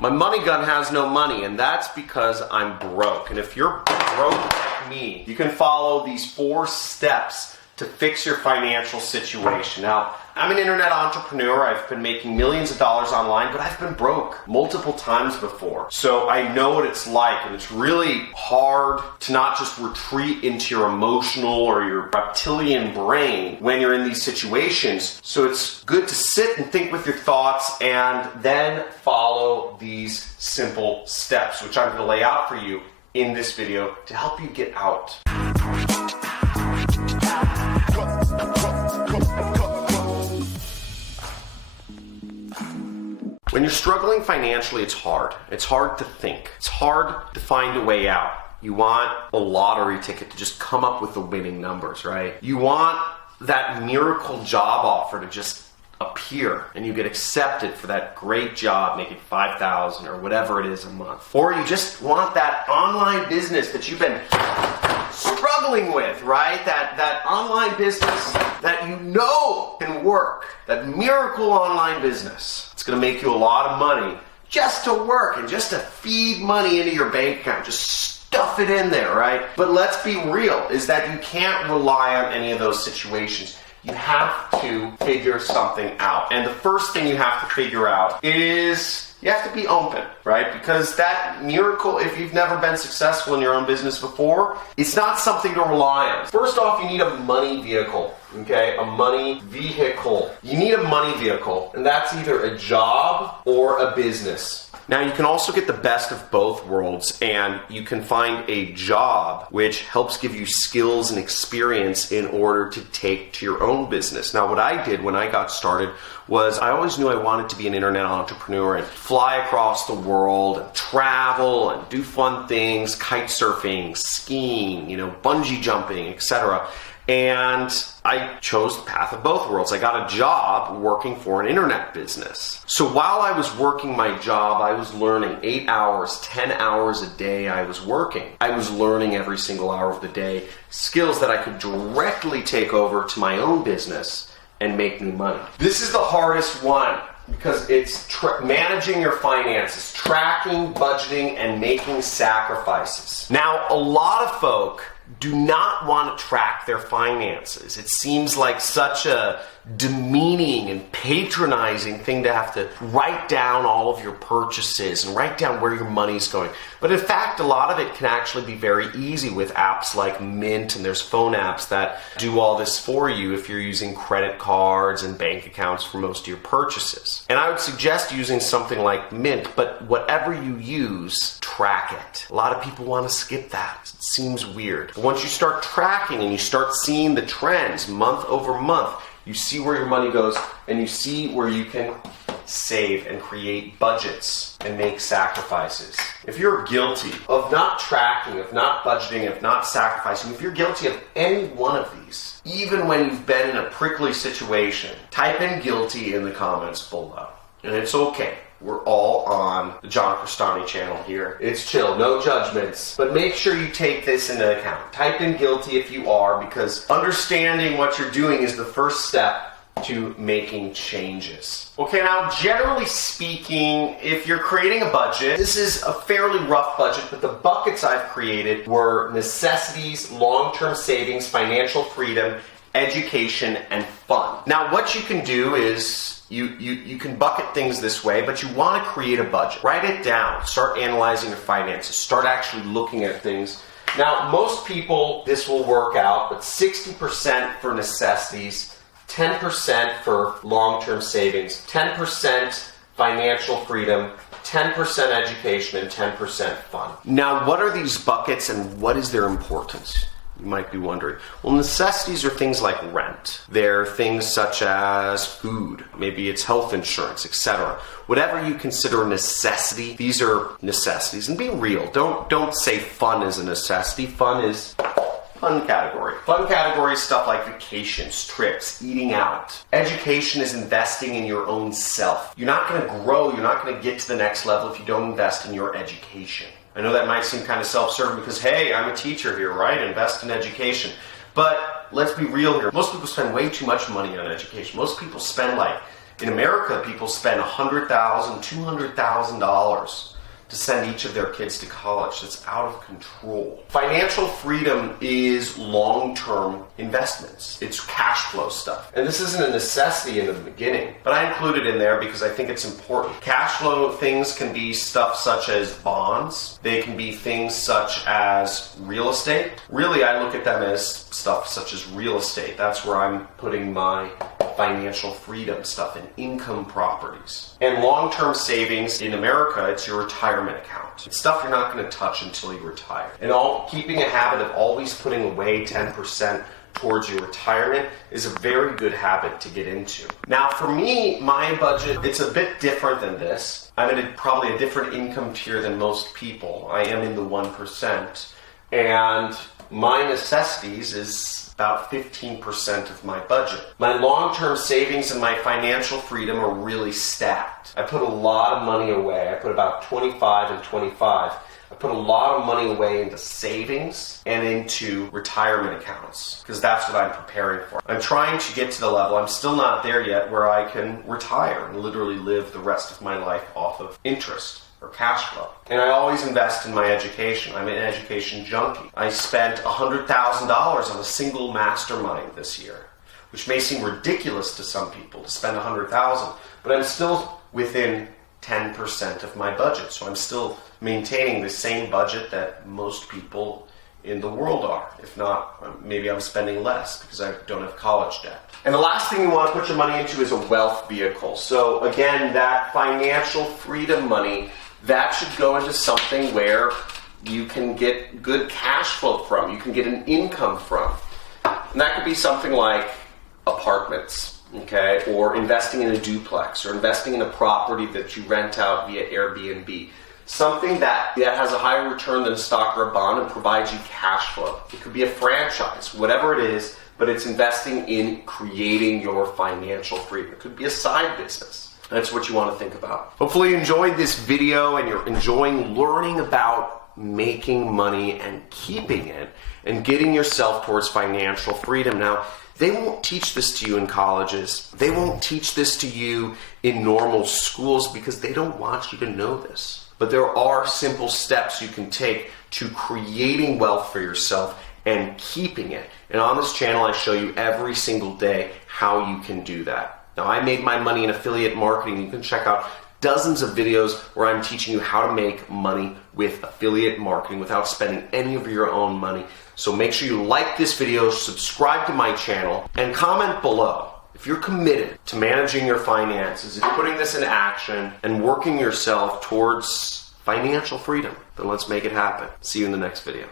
My money gun has no money, and that's because I'm broke. And if you're broke like me, you can follow these 4 steps to fix your financial situation. Now, I'm an internet entrepreneur. I've been making millions of dollars online, but I've been broke multiple times before. So I know what it's like, and it's really hard to not just retreat into your emotional or your reptilian brain when you're in these situations. So it's good to sit and think with your thoughts and then follow these simple steps, which I'm going to lay out for you in this video to help you get out. When you're struggling financially, it's hard. It's hard to think. It's hard to find a way out. You want a lottery ticket to just come up with the winning numbers, right? You want that miracle job offer to just appear and you get accepted for that great job making $5,000 or whatever it is a month. Or you just want that online business that you've been struggling with, right? That online business that you know can work, that miracle online business. It's going to make you a lot of money just to work and just to feed money into your bank account. Just stuff it in there, right? But let's be real, is that you can't rely on any of those situations. You have to figure something out. And the first thing you have to figure out is you have to be open, right? Because that miracle, if you've never been successful in your own business before, it's not something to rely on. First off, you need a money vehicle, okay? A money vehicle. You need a money vehicle, and that's either a job or a business. Now, you can also get the best of both worlds, and you can find a job which helps give you skills and experience in order to take to your own business. Now, what I did when I got started was I always knew I wanted to be an internet entrepreneur and fly across the world and travel and do fun things, kite surfing, skiing, bungee jumping, etc. And I chose the path of both worlds. I got a job working for an internet business. So while I was working my job, I was learning 8 hours, 10 hours a day I was working. I was learning every single hour of the day skills that I could directly take over to my own business and make new money. This is the hardest one because it's managing your finances, tracking, budgeting, and making sacrifices. Now, a lot of folk do not want to track their finances. It seems like such a demeaning and patronizing thing to have to write down all of your purchases and write down where your money's going. But in fact, a lot of it can actually be very easy with apps like Mint, and there's phone apps that do all this for you if you're using credit cards and bank accounts for most of your purchases. And I would suggest using something like Mint, but whatever you use, track it. A lot of people want to skip that. It seems weird. But once you start tracking and you start seeing the trends month over month, you see where your money goes, and you see where you can save and create budgets and make sacrifices. If you're guilty of not tracking, of not budgeting, of not sacrificing, if you're guilty of any one of these, even when you've been in a prickly situation, type in guilty in the comments below. And it's okay. We're all on the John Crestani channel here. It's chill, no judgments. But make sure you take this into account. Type in guilty if you are, because understanding what you're doing is the first step to making changes. Okay, now generally speaking, if you're creating a budget, this is a fairly rough budget, but the buckets I've created were necessities, long-term savings, financial freedom, education, and fun. Now what you can do is you can bucket things this way, but you want to create a budget. Write it down. Start analyzing your finances. Start actually looking at things. Now, most people, this will work out, but 60% for necessities, 10% for long-term savings, 10% financial freedom, 10% education, and 10% fun. Now, what are these buckets and what is their importance? You might be wondering. Well, necessities are things like rent. They're things such as food. Maybe it's health insurance, etc. Whatever you consider a necessity, these are necessities. And be real. Don't say fun is a necessity. Fun is fun category. Fun category is stuff like vacations, trips, eating out. Education is investing in your own self. You're not going to grow. You're not going to get to the next level if you don't invest in your education. I know that might seem kind of self-serving because, hey, I'm a teacher here, right? Invest in education. But let's be real here. Most people spend way too much money on education. Most people spend like In America, people spend $100,000, $200,000 to send each of their kids to college. That's out of control. Financial freedom is long-term investments. It's cash flow stuff. And this isn't a necessity in the beginning, but I include it in there because I think it's important. Cash flow things can be stuff such as bonds. They can be things such as real estate. Really, I look at them as stuff such as real estate. That's where I'm putting my financial freedom stuff in, income properties. And long-term savings in America, it's your retirement account. It's stuff you're not going to touch until you retire. And keeping a habit of always putting away 10% towards your retirement is a very good habit to get into. Now for me, my budget, it's a bit different than this. I'm in probably a different income tier than most people. I am in the 1%. And my necessities is about 15% of my budget. My long-term savings and my financial freedom are really stacked. I put a lot of money away. I put about 25 and 25. I put a lot of money away into savings and into retirement accounts because that's what I'm preparing for. I'm trying to get to the level, I'm still not there yet, where I can retire and literally live the rest of my life off of interest or cash flow. And I always invest in my education. I'm an education junkie. I spent $100,000 on a single mastermind this year, which may seem ridiculous to some people to spend $100,000, but I'm still within 10% of my budget. So I'm still maintaining the same budget that most people in the world are. If not, maybe I'm spending less because I don't have college debt. And the last thing you want to put your money into is a wealth vehicle. So again, that financial freedom money, that should go into something where you can get good cash flow from, you can get an income from. And that could be something like apartments, okay, or investing in a duplex, or investing in a property that you rent out via Airbnb. Something that has a higher return than a stock or a bond and provides you cash flow. It could be a franchise, whatever it is, but it's investing in creating your financial freedom. It could be a side business. That's what you want to think about. Hopefully you enjoyed this video and you're enjoying learning about making money and keeping it and getting yourself towards financial freedom. Now, they won't teach this to you in colleges. They won't teach this to you in normal schools because they don't want you to know this. But there are simple steps you can take to creating wealth for yourself and keeping it. And on this channel, I show you every single day how you can do that. Now, I made my money in affiliate marketing. You can check out dozens of videos where I'm teaching you how to make money with affiliate marketing without spending any of your own money. So make sure you like this video, subscribe to my channel, and comment below. If you're committed to managing your finances, if you're putting this in action and working yourself towards financial freedom, then let's make it happen. See you in the next video.